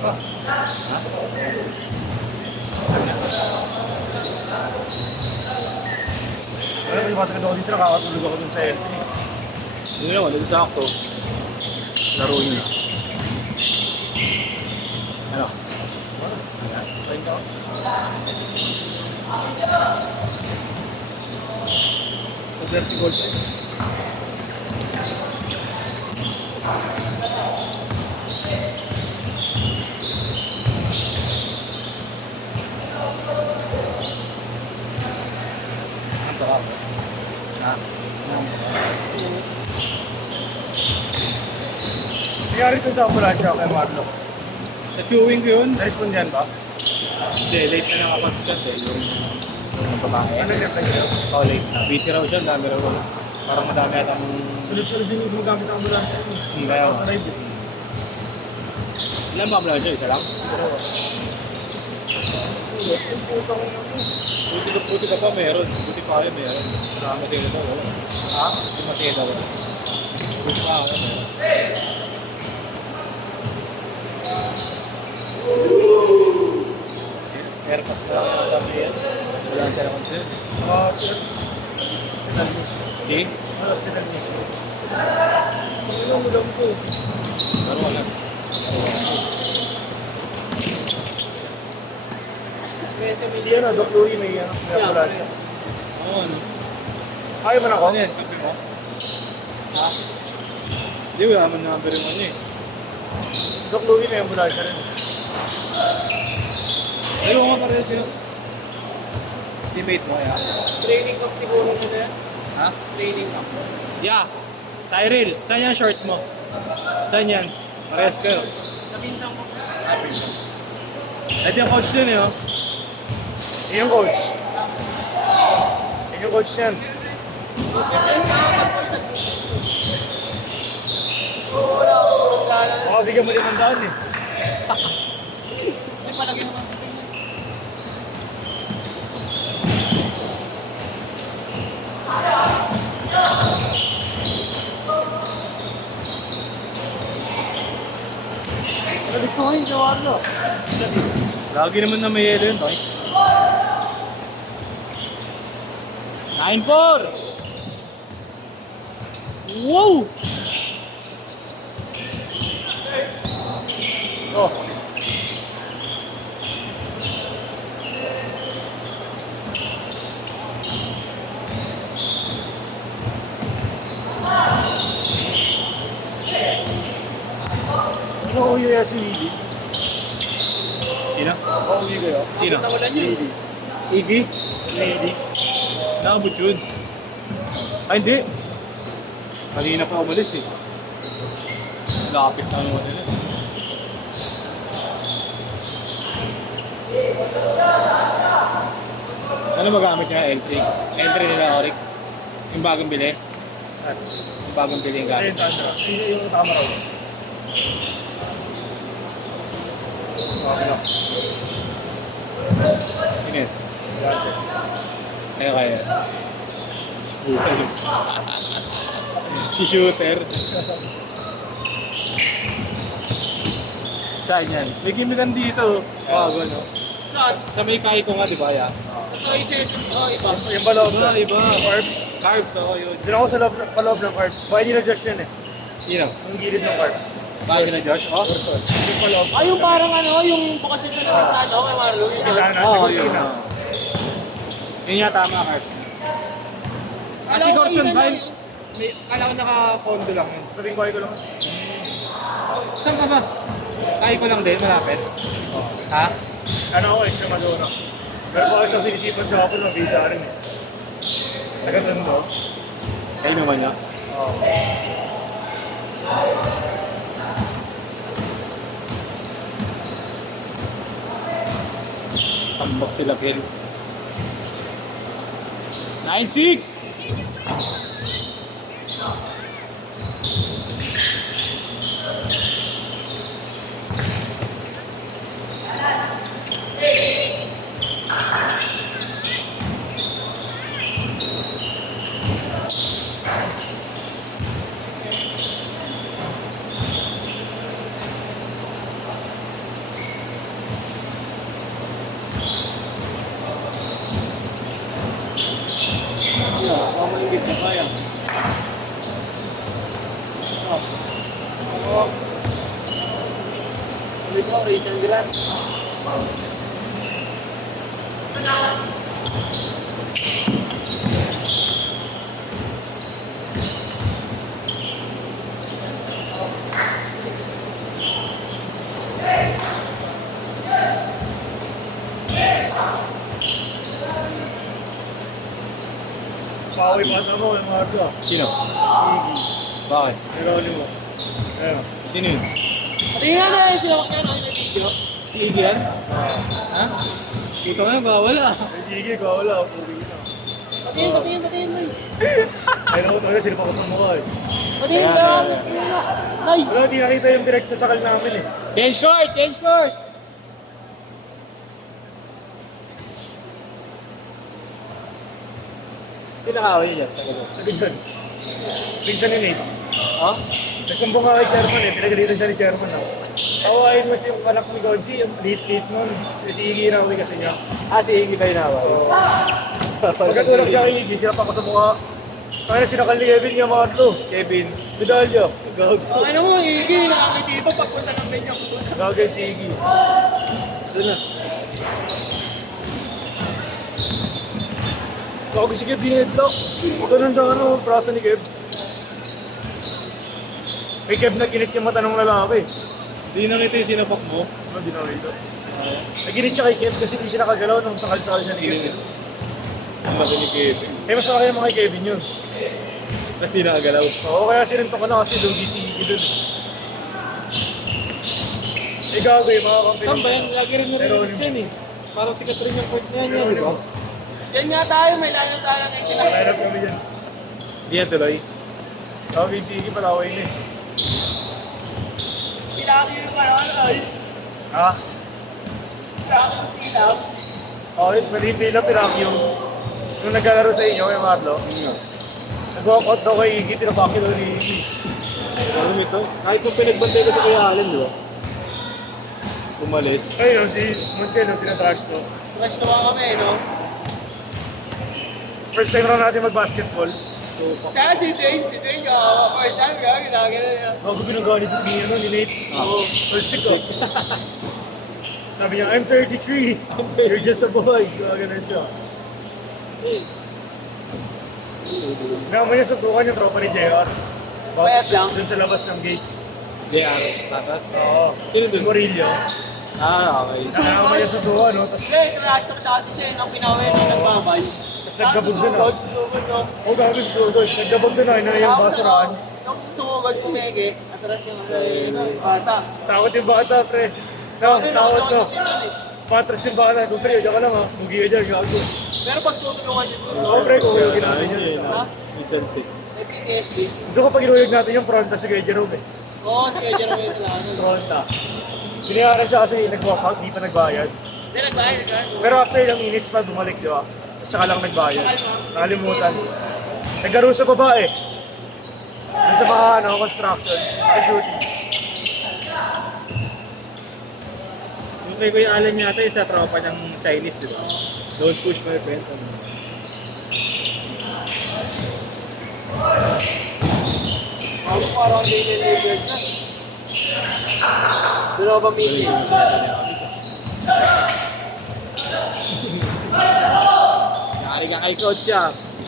Ha? Ano, may pasakit ako dito, nakakatulog ako dun sa L3. Hindi naman, hindi sakto. Laro yun. Ano? Ayan, sayin ka ako. Vertical pa. Ang sarap. Ha? Nangyari ito sa ambulansya kay Marlo. Sa queuing ko yun? Na-respond yan ba? Hindi, late na nakapag-chat eh. Yung babae. Ano nag-reply sa'yo? Oh, late na. Busy raw siya, dami raw. Parang madami at ang... Sunod-sunod din yung gumagamit ng ambulansya. Kaya Sa ride eh. Ilan ba ambulansya? Isa lang? Buti ka pa meron. Buti pa kayo meron. Marami sila daw. Wala. Ha? Hindi masaya daw. Buti pa kayo meron. Airpass na lang yung dami yan. Wala siya naman siya. Sir. Hospital mission. Si? Hospital mission. Ang ulam ko. Laro ka lang. Si ano, Doc Louie may ambulansya. Oo, ano? Ayaw mo na ako? Ano yan? Kape mo? Ha? Hindi, wala naman number yung ano eh. Doc Louie may ambulansya rin. Ayaw nga pareho sila. Teammate mo kaya? Training camp siguro nila yan. Ha? Training camp. Yeah! Cyril, saan yan short mo? Saan yan? Parehas kayo. Nabinsan ko. Ito yung coach din eh, oh. Yung coach. Yung coach yan. Baka bigyan mo 500 eh. May palagi naman sa tingin. Nabig ko ngayon, Jawarlo. Lagi naman na may yelo yun, Toy. 9-4! Wow! Oh. Ano uwi kaya si Willy? Sino? Uwi kayo? Sino? Nawalan yun. Iggy? Willy. Nakabot yun. Ay, hindi. Kanina pa umalis eh. Lapit na naman nila. Ano magamit niya L3? L3 nila, Oric? Yung bagong bili? Yung bagong bili yung Ayun, gamit. Sandra. Yung tama raw. Okay lang. Sino yun? Gracias. Kaya kaya. Shooter. Si Shooter. Saan yan? May gimilan dito. Bago, no? Saan? Sa may kai ko nga, di ba, ya? Sa isa-isa. Oh, iba. Yung paloob na. Iba. Carbs. Carbs, oo, yun. Diyan ako sa paloob ng carbs. Bakit hindi na-Josh yan eh? Sino? Ang gilid ng carbs. Bago na Josh? Oh? Yung paloob. Ah, yung parang ano, yung bukas yung sa ano, kay Marlo. Yung Kita na Oo, natin. yun. Yun nga tama, Carbs. Kasi Alam ko, Corson, yun na ba? lang Kala ko naka-condo lang yun. Sabing ko lang. Saan ka ba? Kaya ko lang din, malapit. Ha? Ano ako, Extremadura. Pero bakit kasi sinisipan sa ako ng visa rin eh. Taga-Tondo. Kayo naman niya. Oo. Tambak sila, Kel. 9-6! Sabi ko, Rachel Grant. Pauwi pa sa mo, yung mga ito. Sino? Iggy. Bakit? Niroli mo. Ayun. Sino yun? Pati nga na, sila niya na sa video. Si Iggy yan? Ha? Puta nga, wala. Iggy, wala. Puwi na. Patingin mo. Ayun ako talaga, sino pa ko sa mukha eh. Patingin ka. Ay! Wala, di nakita yung direct sa sakal namin eh. Change court! Pinakawin niya dyan. Sabi dyan. Pinsan ni Nate. Ha? Nagsumbong ka kay Chairman eh, pinagalitan siya ni Chairman ah. Awain mo si yung anak ni Gonzi, yung late mo. Si Iggy na uwi kasi niya. Ah, si Iggy tayo nawa. Pagkatulog niya kay Iggy, sila pa ko sa mukha. Kaya sinakal ni Kevin niya mga ito. Kevin. Medalya. Gag. Ano mo, Iggy, nakakiti pa pagpunta ng medyo. Gagawin si Iggy. Doon na. Ako si Kev dinheadlock. Ito nun sa prasa ni Kev. May Kev na ginit yung mata ng lalaki. Di nakita yung sinapak mo. Ano, di nakita. Naginit siya kay Kev kasi di siya nakagalaw nung sakal-sakal siya ni Kevin. Ang mata ni Kevin. Eh, mas malaki naman kay Kevin yun. Tapos di nakagalaw. Oo, kaya sininto ko na kasi lugi si Iggy dun. Eh, gago yung mga company. Saan ba yan? Lagi rin narinig yan eh. Parang sikat rin yung court niya niya, di ba? Yan nga tayo, may layo tayo ng Mahirap kami dyan. Di yan tuloy. Tawagin si Iggy, palaway na eh. Pilaki yung parang ay. Ha? Pilaki yung tilaw. Okay, mali pila Pirakyo. Nung naglalaro sa inyo, kay Marlo, nag-walk out daw kay Iggy, tinapakil daw ni Iggy. Ano ito? Kahit kung pinagbantay ko sa Kuya Allen, di ba? Umalis. Ayun, si Montero, tinatrash to. Crush naman kami, no? First time raw natin mag-basketball. Kaya si Dwayne, first time ka, ginagano niya. Bago binagawa ni Nate. Oo. First sick ko. Sabi niya, I'm 33. You're just a boy. Ganun siya. Naman niya suntukan yung tropa ni JR. Payat lang. Doon sa labas ng gate. JR. Tatas. Oo. Sino Si dun? Murillo. Ah, okay. Nakakama niya suntukan, no? Tapos Hindi, trash talk siya kasi siya yung pinawin na nagbabay. nagkabog doon, ah. Susugod, no? Oo, gagawin si Sugod. Nagkabog doon, ah. Yung basurahan. Yung sumugod kumege, atras yung bata. Takot yung bata, pre. No, takot to. Patras yung bata. Kung pre, diyan ka lang, ha. Mugi ka dyan, gago. Pero pag tutulungan yun, Oo, pre, kung yung ginamit niya. ha? Isalti. May PTSD. Gusto ko pag inuyog natin yung fronta si Kuya Jerome, eh. Oo, sige, Jerome yung kailangan. Fronta. Binayaran siya kasi nag-walk out, di pa nagbayad. Hindi, nagbayad. Pero after ilang minutes pa, bumalik, di ba? Tapos tsaka lang nagbayad. Nakalimutan. Naglaro sa babae. Doon sa mga construction. Ay, shooting. Yung kay Kuya Allen yata yung sa tropa niyang Chinese, di ba? Don't push my friend. Ako parang hindi nilibig na. Doon ako ba meeting? Nakari ka kay coach siya.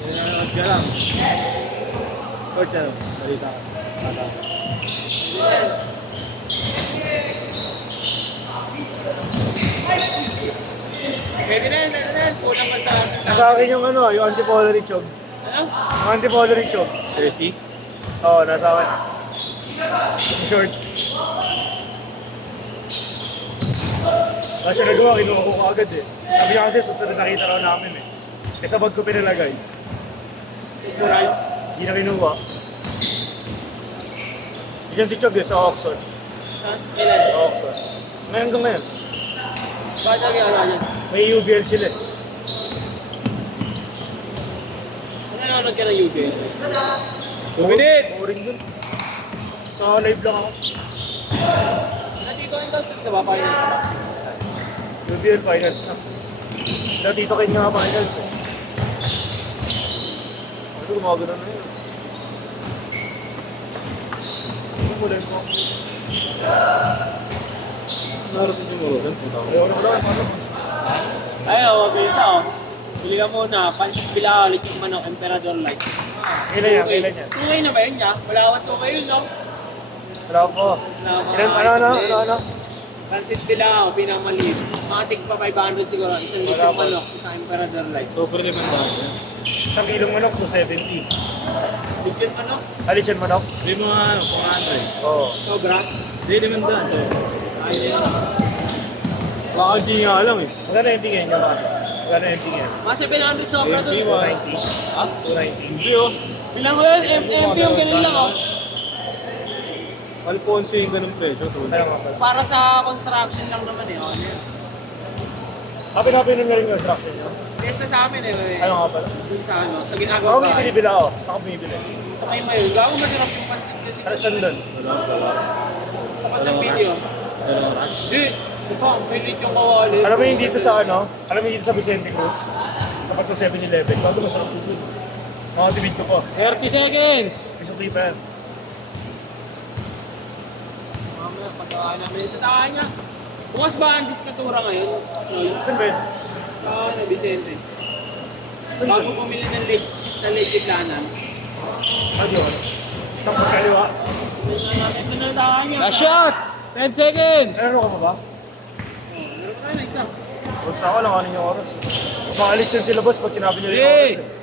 Nanonood ka lang. Coach, ano? Salita ka. Pwede na yan. Pulang ka sa Nasa akin yung ano, yung anti-polary chog. ano? Yung anti-polary chog. Jersey? Oo, nasa akin. Yung short. Kasi nagawa, kinuha ko agad eh. Sabi niya kasi susunod nakita raw namin eh. Kaya sa bag ko pinalagay. Right? Hindi na kinuha. Yan si Chog eh, sa auction. Ha? Kailan? Sa auction. Ngayon hanggang ngayon. Bakit ang ginagawa niyan? May UBL sila eh. Nanonood ka ng UBA? 2 minutes! Boring dun. Sa live lang ako. Nandito ang daw ka ba? Finals ka ba? UBL finals na. Dito kayo nga finals eh. Ano gumagano na yun? Ano kulay mo? Narating yung Morogan. Puta ko. Ayaw na wala. Ano? Ay, bisa oh. Bili ka muna, pansit bila ulit yung manok, Emperador Light. Kailan yan? Kailan yan? Tungay na ba yun niya? Wala akong tungay yun, no? Wala po. Ilan? Ano? Pansit bila, pinamaliit. Mga tig pa 500 siguro, isang Wala litong pa. manok, isang Emperador Light. Super limandaan yan. Isang kilong manok, 270. Bigyan manok, Halit yan manok? May mga ano, pang-ano eh. Oo. sobra. Hindi limandaan. So, Ayun yun. baka di nga alam eh. Magkano yung tingin niya ba? Magkano yung tingin? Mga 700 sobra dun. 290. Ha? 290. Hindi oh. Bilang ko yun, MP yung ganun lang, oh. Alfonso yung ganung presyo. Ano nga pala? Para sa construction lang naman eh, oh. Ano yun? Happy-happy nung yung construction niyo. Kesa sa amin eh, Ano nga pala? dun sa ano, sa Ako ginagawa bumibili bila ako. Ako bumibili. Sa may mayon, gago masarap yung pansit kasi. Ano saan doon? Tapat ng video. Hindi, ito, may lit yung kawali. Alam mo yung dito sa ano? Alam mo yung dito sa Vicente Cruz? Tapat ng 7-Eleven. Bago masarap po dun. Makatibid ko po. 30 seconds! Piso 3 pa yan. Mamaya, pagkakaan namin sa takaan niya. Bukas ba ang diskatura ngayon? Saan ba yun? Sa ano, Vicente. Bago pumili ng lit, sa legit lanan. Ano yun? Isang pagkaliwa. Ito na takaan niya. Last shot! 10 seconds! Ano ka pa ba? Meron ka na isa. Basta ako lang, ano yung oras. Maalis yun sila boss pag sinabi nila yung oras. Eh.